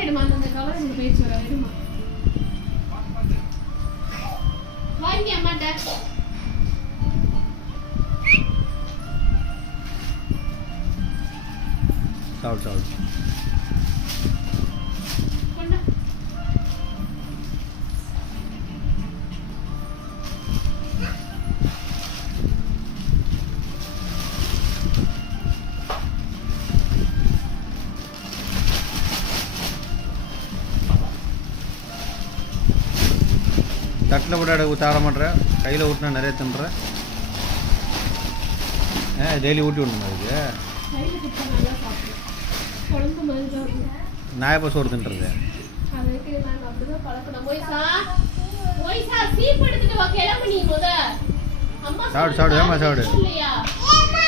colour எடுமா அந்த colour எனக்கு பேச்சு வர எடுமா வாங்கி அம்மாட்ட சாப்பிடு தட்டில் போட்டு தாட மாட்டேற கையில் ஊட்டினா நிறைய தின்ற டெய்லி ஊட்டி விடணுமா அதுக்கு நான் எப்போ சோறு தின்றது சாப்பிடு சாப்பிடு ஏமா சாப்பிடு